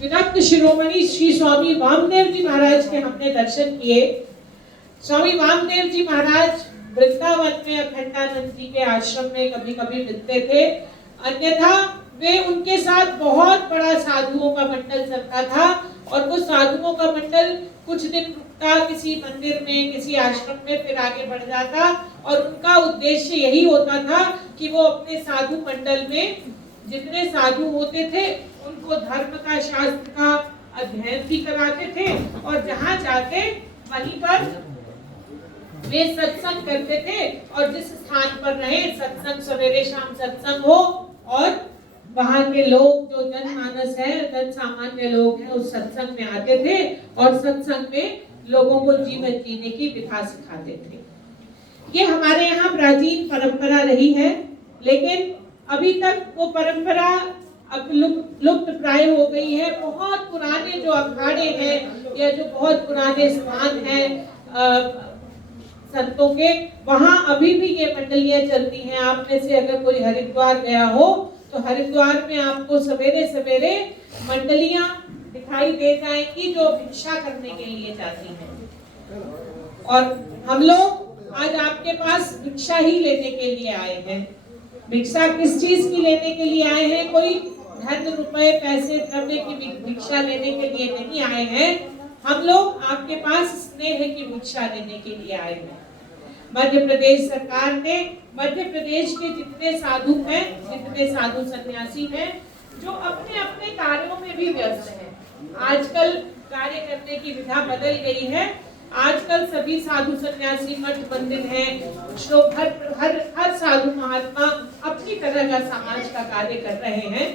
विरक्त शिरोमणि श्री स्वामी वामदेव जी महाराज के हमने दर्शन किए। स्वामी वामदेव जी महाराज वृंदावन में अखंडानंद जी के आश्रम में कभी कभी मिलते थे, अन्यथा वे उनके साथ बहुत बड़ा साधुओं का मंडल चलता था और वो साधुओं का मंडल कुछ दिन रुकता किसी मंदिर में, किसी आश्रम में, फिर आगे बढ़ जाता और उनका उद्देश्य यही होता था कि वो अपने साधु मंडल में जितने साधु होते थे उनको धर्म का, शास्त्र का अध्ययन भी कराते थे और जहाँ जाते वहीं पर वे सत्संग करते थे और जिस स्थान पर रहे सत्संग, सवेरे शाम सत्संग हो और वहाँ के लोग जो जनमानस है, जन सामान्य लोग हैं उस सत्संग में आते थे और सत्संग में लोगों को जीवन जीने की विधा सिखाते थे। ये हमारे यहाँ प्राचीन परंपरा रही है, लेकिन अभी तक वो परंपरा अब लुप्त प्राय हो गई है। बहुत पुराने जो अखाड़े हैं या जो बहुत पुराने स्थान हैं संतों के, वहाँ अभी भी ये मंडलियाँ चलती हैं। आप में से अगर कोई हरिद्वार गया हो तो हरिद्वार में आपको सवेरे सवेरे मंडलियाँ दिखाई दे जाएंगी जो भिक्षा करने के लिए जाती हैं। और हम लोग आज आपके पास भिक्षा ही लेने के लिए आए हैं। भिक्षा किस चीज की लेने के लिए आए हैं? कोई धन, रुपए, पैसे, द्रव्य की भिक्षा लेने के लिए नहीं आए हैं। हम लोग आपके पास स्नेह की भिक्षा लेने के लिए आए हैं। मध्य प्रदेश सरकार ने मध्य प्रदेश के जितने साधु हैं, जितने साधु सन्यासी हैं, जो अपने अपने कार्यों में भी व्यस्त हैं, आजकल कार्य करने की विधा बदल गई है। आजकल सभी साधु सन्यासी मठ मंदिर हैं, हर साधु महात्मा अपनी तरह का समाज का कार्य कर रहे हैं।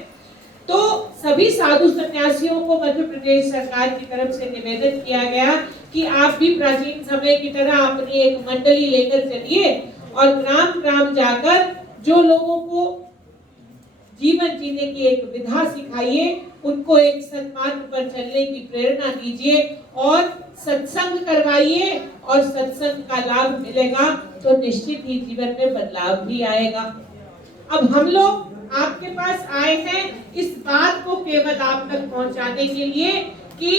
तो सभी साधु सन्यासियों को मध्य प्रदेश सरकार की तरफ से निवेदन किया गया कि आप भी प्राचीन समय की तरह अपनी एक मंडली लेकर चलिए और ग्राम ग्राम जाकर जो लोगों को जीवन जीने की एक विधा सिखाइए, उनको एक सन्मार्ग पर चलने की प्रेरणा दीजिए और सत्संग करवाइए और सत्संग का लाभ मिलेगा तो निश्चित ही जीवन में बदलाव भी आएगा। अब हम लोग आपके पास आए हैं इस बात को केवल आप तक पहुंचाने के लिए कि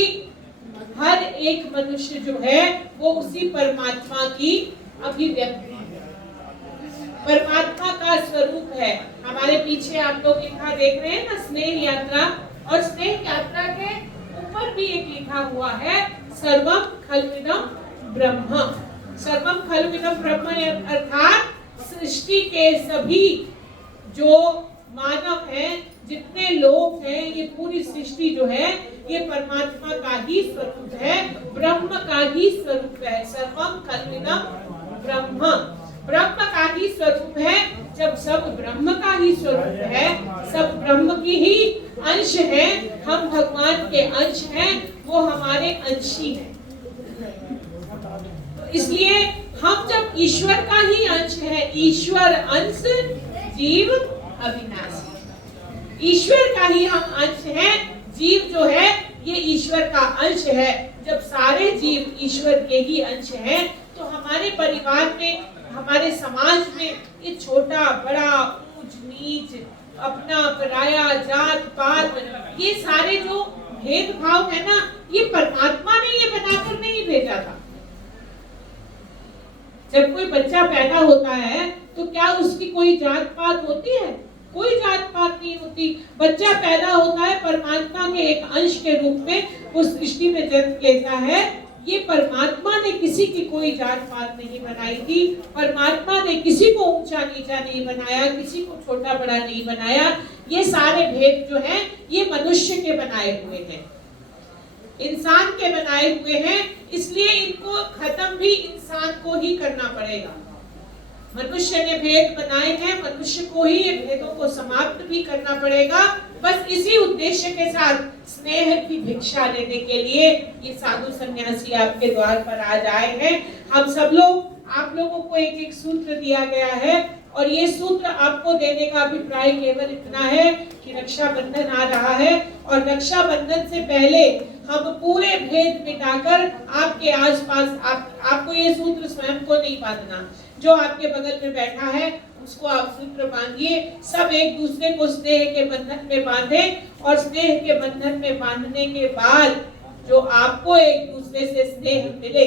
हर एक मनुष्य जो है वो उसी परमात्मा की अभिव्यक्ति है, परमात्मा का स्वरूप है। हमारे पीछे आप लोग लिखा देख रहे हैं ना, स्नेह यात्रा, और स्नेह यात्रा के ऊपर भी एक लिखा हुआ है सर्वम खल्विदम ब्रह्म। सर्वम खल्विदम ब्रह्म अर्थात सृष्टि के सभी जो मानव हैं, जितने लोग हैं, ये पूरी सृष्टि जो है ये परमात्मा का ही स्वरूप है, ब्रह्म का ही स्वरूप है। सर्वम खल्विदम ब्रह्म, ब्रह्म का ही स्वरूप है। जब सब ब्रह्म का ही स्वरूप है, सब ब्रह्म की ही अंश है, हम भगवान के अंश हैं, वो हमारे अंशी हैं। इसलिए हम जब ईश्वर का ही अंश है, ईश्वर अंश जीव अविनाशी, ईश्वर का ही हम अंश हैं, जीव जो है ये ईश्वर का अंश है। जब सारे जीव ईश्वर के ही अंश हैं तो हमारे परिवार में, हमारे समाज में ये छोटा बड़ा, ऊंच नीच, अपना पराया, जात पात, ये सारे जो भेदभाव है ना, ये परमात्मा ने ये बनाकर नहीं भेजा था। जब कोई बच्चा पैदा होता है तो क्या उसकी कोई जात पात होती है? कोई जात पात नहीं होती। बच्चा पैदा होता है, परमात्मा के एक अंश के रूप में वो सृष्टि में जन्म लेता है। ये परमात्मा ने किसी की कोई जात पात नहीं बनाई थी। परमात्मा ने किसी को ऊंचा नीचा नहीं बनाया, किसी को छोटा बड़ा नहीं बनाया। ये सारे भेद जो हैं ये मनुष्य के बनाए हुए हैं, इंसान के बनाए हुए हैं, इसलिए इनको खत्म भी इंसान को ही करना पड़ेगा। मनुष्य ने भेद बनाए हैं, मनुष्य को ही ये भेदों को समाप्त भी करना पड़ेगा। बस इसी उद्देश्य के साथ स्नेह की भिक्षा लेने के लिए ये साधु सन्यासी आपके द्वार पर आज आए हैं। हम सब लोग, आप लोगों को एक एक सूत्र दिया गया है और ये सूत्र आपको देने का अभिप्राय केवल इतना है कि रक्षाबंधन आ रहा है और रक्षाबंधन से पहले हम पूरे भेद मिटाकर आपके आसपास, आपको ये सूत्र स्वयं को नहीं बांधना, जो आपके बगल में बैठा है उसको आप सूत्र बांधिए। सब एक दूसरे को स्नेह के बंधन में बांधे, और स्नेह के बंधन में बांधने के बाद जो आपको एक दूसरे से स्नेह मिले,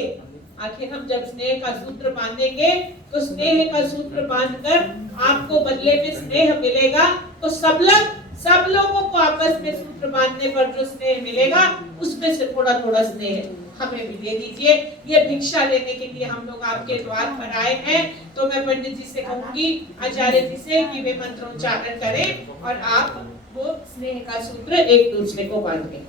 आखिर हम जब स्नेह का सूत्र बांधेंगे तो स्नेह का सूत्र बांधकर आपको बदले में स्नेह मिलेगा। तो सब लोगों को आपस में सूत्र बांधने पर जो स्नेह मिलेगा उसमें से थोड़ा थोड़ा स्नेह हमें भी दे दीजिए। ये भिक्षा लेने के लिए हम लोग आपके द्वार पर आए हैं। तो मैं पंडित जी से कहूंगी, आचार्य जी से, कि वे मंत्रोच्चारण करें और आप वो स्नेह का सूत्र एक दूसरे को बांधें।